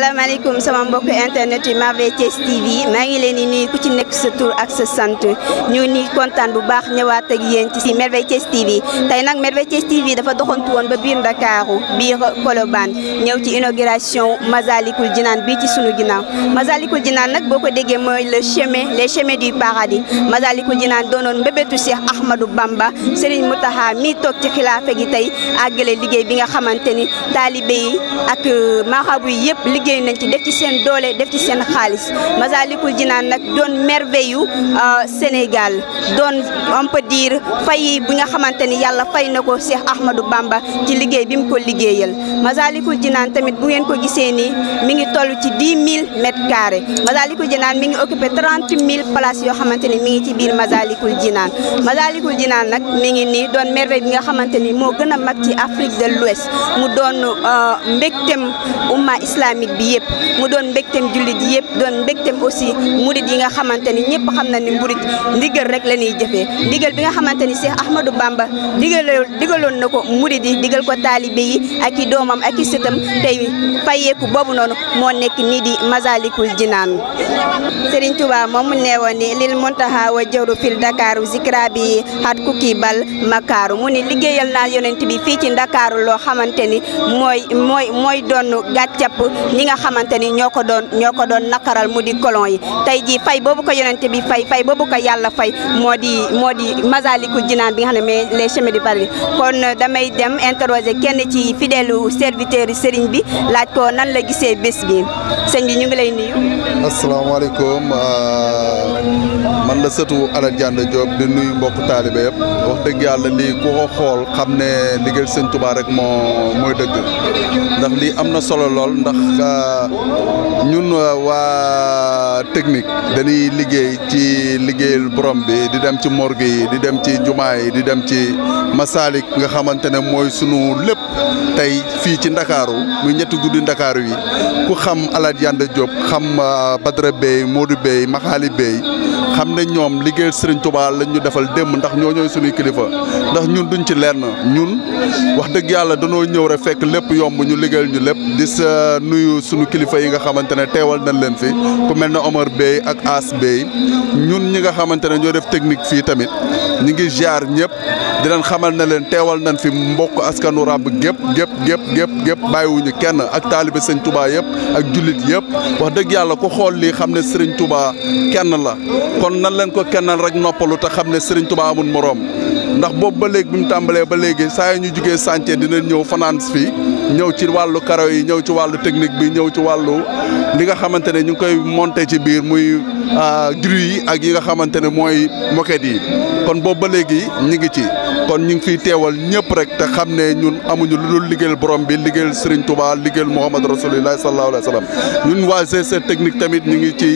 salaamaaleykum sama mbokk internet yi Merveille Thiès TV maa ngi leen di nuyu ku ci nekk sa tur ak sa sant ñu ni kontaan bu baax ñëwaat ak yéen ci Merveille Thiès TV tey nag Merveille Thiès TV dafa doxantu woon ba biir Ndakaaru biir Colobane ñëw ci inauguration Massalikul Jinaan bii ci sunu ginnaaw Massalikul Jinaan nag boo ko déggee mooy les chemins du paradis Massalikul Jinaan doonoon mbébétu Cheikh Ahmadou Bamba Serigne Mountakha mi toog ci xilaafa gi tey àggale liggéey bi nga xamante ni taalibe yi ak marabu yi yëpp liggéey nañ ci def ci seen doole def ci seen xaalis Massalikul Jinaan nag doon merveille Sénégal doon on peut dire fay bi nga xamante ni yàlla fay na ko Cheikh Ahmadou Bamba ci liggéey bi mu ko liggéeyal Massalikul Jinaan tamit bu ngeen ko gisee nii mi ngi toll ci 10 000 mètres carrés Massalikul Jinaan mi ngi occupé 30 000 places yoo xamante ni mi ngi ci biir Massalikul Jinaan Massalikul Jinaan nag mi ngi nii doon merveille bi nga xamante ni moo gën a mag ci Afrique de l'Ouest mu doon mbégtem umma islamique bi yëpp mu doon mbégtem jullit yi yëpp doon mbégtem aussi murid yi nga xamante ni ñëpp xam na ni murid ndigal rek la ñuy jëfee ndigal bi nga xamante ni Cheikh Ahmadou Bamba digaloon na ko murid yi digal ko taalibe yi ak i doomam ak i sëtam tey fayeeku boobu noonu moo nekk nii di Massalikul Jinaan Serigne Touba moom mu neewoon ni lil Muntaha wa jawru fil Dakaru zikra bi hat kuki bal makaaru mu ni liggéeyal naa yonent bi fii ci Ndakaaru loo xamante ni mooy doon gàccap ñi nga xamante ni ñoo ko doon nakaral mu di colon yi tey jii fay boobu ko yonent bi fay boobu ko yàlla fay moo di Massalikul Jinaan bi nga xam ne mais les chemins du paradis kon damay dem interroger kenn ci fidèle serviteur yi sëriñ bi laaj ko nan la gisee bés bi sëñ bi ñu ngi lay nuyu. asalaamaaleykum man la sëtu Alaaji Dianda Diop di nuyu mbokk taalibe yëpp wax dëgg yàlla lii ku ko xool xam ne liggéey sëñ Touba rek mooy dëgg ndax lii am na solo lool ndax ñun waa technique dañuy liggéey ci liggéeyal borom bi di dem ci morgue yi di dem ci jumaa yi di dem ci Massalik nga xamante ne mooy sunu lépp tey fii ci Ndakaaru muy ñetti guddi Ndakaaru yi ku xam Alaaji Dianda Diop xam Badara Bey Modou Bey Maxaali Bey xam ne ñoom liggéeyal Serigne Touba lañ ñu defal démb ndax ñooy suñuy kilifa ndax ñun duñ ci lenn ñun wax dëgg yàlla danoo ñëw rek fekk lépp yomb ñu liggéeyal ñu lépp di sa nuyu suñu kilifa yi nga xamante ne teewal nañ leen fi ku mel ne Omar Bey ak As Bey ñun ñi nga xamante ne ñoo def technique fii tamit ñi ngi ziar ñëpp di leen xamal ne leen teewal nañ fi mbokk askanu ràbb gépp bàyyiwuñu kenn ak taalibe Sëñ Touba yëpp ak jullit yëpp wax dëgg yàlla ku xool lii xam ne Serigne Touba kenn la kon nan leen ko kennal rek noppalu te xam ne Serigne Touba amul moroom ndax boobu ba léegi bi mu tàmbalee ba léegi saa yi ñu jugee chantier dinañ ñëw fanaan fii ñëw ci wàllu karo yi ñëw ci wàllu technique bi ñëw ci wàllu li nga xamante ne ñu ngi koy monter ci biir muy grue yi ak yi nga xamante ne mooy moquette yi kon boobu ba léegi ñu ngi ci kon ñu ngi fiy teewal ñëpp rek te xam ne ñun amuñu lu dul liggéeyal borom bi liggéeyal Serigne Touba liggéeyal Muhammad Rasulullah sallallahu alayhi wa sallam ñun waa GC technique tamit ñu ngi ci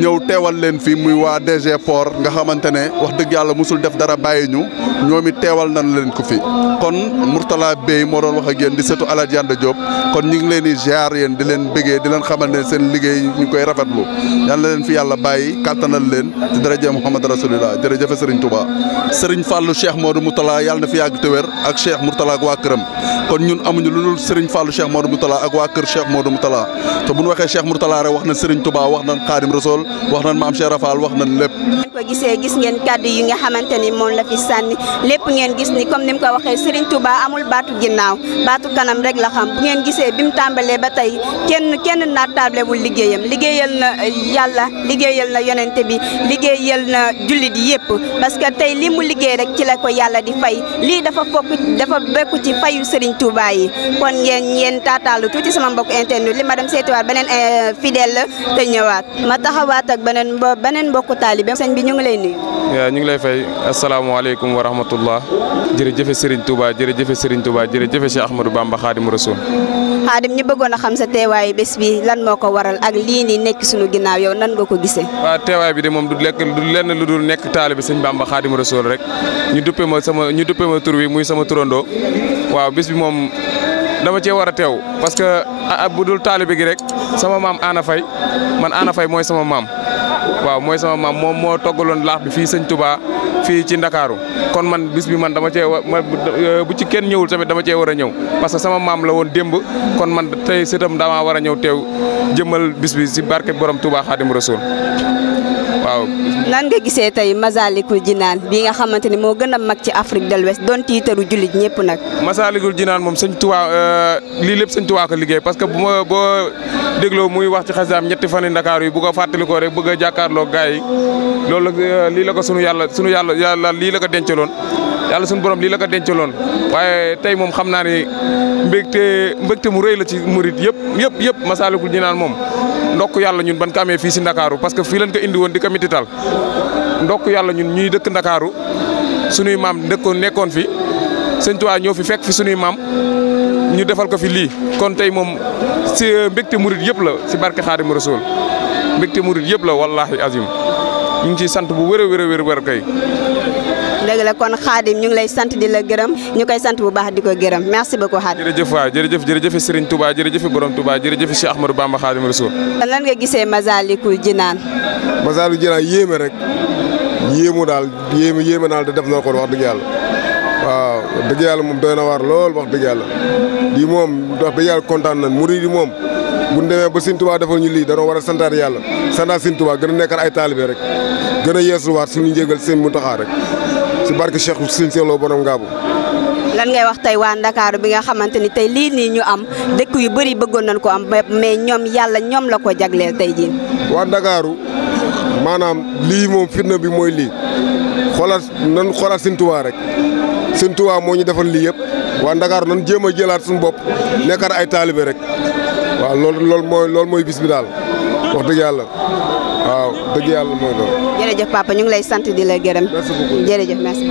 ñëw teewal leen fi muy waa DG Port nga xamante ne wax dëgg yàlla musul def dara bàyyi ñu ñoom it teewal nañ leen ko fi kon Mourtala Bey moo doon wax ak yéen di sëtu Alaaji Dianda Diop kon ñu ngi leen di ziar yéen di leen bëggee di leen xamal ne seen liggéey ñu koy rafetlu yàlla leen fi yàlla bàyyi kàttanal leen ci daraja Muhammad Rasulullah jërëjëf Serigne Touba Serigne Fallou Cheikh Modou Mourtala yàlla na fi yàgg te wér ak Cheikh Mourtala ak waa këram kon ñun amuñu lu dul Serigne Fallou Cheikh Modou Mourtala ak waa kër Cheikh Modou Mourtala te bu ñu waxee Cheikh Mourtala rek wax na Serigne Touba wax nañ Khadim Rasoul wax nañ Maam Cheikh Rafal wax nañ lépp. ko gisee gis ngeen kàddu yi nga xamante ni moom la fi sànni lépp ngeen gis ni comme ni mu ko waxee Serigne Touba amul baatu ginnaaw baatu kanam rek la xam bu ngeen gisee bi mu tàmbalee ba tey kenn naatablewul liggéeyam liggéeyal na yàlla liggéeyal na yonente bi liggéeyal na jullit yëpp parce que tey li mu liggéey rek ci la ko yàlla di fay lii dafa bokk ci fayu Serigne Touba yi kon ngeen taataalu tuuti sama mbokk internet li ma dem seetiwaat beneen fidèle la te ñëwaat ma taxawaat ak beneen mbokku taalibe sëñ bi ñu ngi lay nuyu. waaw ñu ngi lay fay asalaamaaleykum wa rahmatullah jërëjëf Serigne Touba jërëjëf Serigne Touba jërëjëf Cheikh Ahmadou Bamba Khadim Rasoul. Khadim ñu bëggoon a xam sa teewaayu bés bi lan moo ko waral ak lii nii nekk suñu ginnaaw yow nan nga ko gisee. waaw teewaay bi de moom du lenn lu dul nekk taalibe Sëñ Bamba Khadim Rasoul rek ñu duppee ma tur wi muy sama turandoo waaw bés bi moom dama cee war a teew parce que bu dul taalibe gi rek sama maam Ana Faye man Ana Faye mooy sama maam waaw mooy sama maam moom moo toggaloon laax bi fii Sëñ Touba fii ci Ndakaaru kon man bis bi man dama cee bu ci kenn ñëwul tamit dama cee war a ñëw parce que sama maam la woon démb kon man tey sëtam damaa war a ñëw teew jëmmal bis bi si barke borom Touba Xaadimu Rasuul waaw. nan nga gisee tey Massalikul Jinaan bii nga xamante ni moo gën a mag ci Afrique de l'Ouest doon tiitaru jullit ñëpp nag. Massalikul Jinaan moom sëñ Touba lii lépp sëñ Touba ko liggéey parce que boo dégloo muy wax ci xasaam ñetti fan yi Ndakaaru yi bu ko fàttalikoo rek bëgg a jàkkaarloo gaa yi loolu lii la ko sunu yàlla lii la ko dencaloon yàlla sunu borom lii la ko dencaloon waaye tey moom xam naa ni mbégte mu rëy la ci murit yëpp Massalikul Jinaan moom. ndokk yàlla ñun ban ko amee fii si Ndakaaru parce que fii lañ ko indi woon di ko mitital ndokk yàlla ñun ñuy dëkk Ndakaaru sunuy maam nekkoon fi sëñ Tuubaa ñoo fi fekk fi sunuy maam ñu defal ko fi lii kon tey moom si mbégte murit yëpp la si barke Xaadimu Rasuul mbégte murit yëpp la wallahi azim ñu ngi ciy sant bu wér kay. dëgg la kon Khadim ñu ngi lay sant di la gërëm ñu koy sant bu baax di ko gërëm merci beaucoup Khadim. jërëjëf waay jërëjëf Serigne Touba jërëjëf borom Touba jërëjëf Cheikh Ahmadou Bamba Khadim Rasoul. lan nga gisee Massalikul Jinaan. Massalikul Jinaan yéeme rek yéeme daal te def na ko wax dëgg yàlla waaw dëgg yàlla moom doy na waar lool wax dëgg yàlla lii moom wax dëgg yàlla kontaan nañ murid yi moom bu ñu demee ba Serigne Touba defal ñu lii dañoo war a santaat yàlla santaat Serigne Touba gën a nekkat ay taalibe rek gën a yeesuwaat suñu njégal seen Muntaxa rek si barke Cheikh Sëñ Seexloo borom Ngaabu. lan ngay wax tey waa Ndakaaru bi nga xamante ni tey lii nii ñu am dëkk yu bëri bëggoon nañ ko am mais ñoom la ko jagleel tey jii. waa Ndakaaru maanaam lii moom fitna bi mooy lii xoolal Sëñ Tuubaa rek Sëñ Tuubaa moo ñu defal lii yëpp waa Ndakaaru nan jéem a jëlaat suñu bopp nekkaat ay taalibe rek waaw loolu mooy bis bi daal wax dëgg yàlla. waaw dëgg yàlla mooy loolu. jërëjëf papa ñu ngi lay sant di la gërëm. merci beaucoup jërëjëf merci.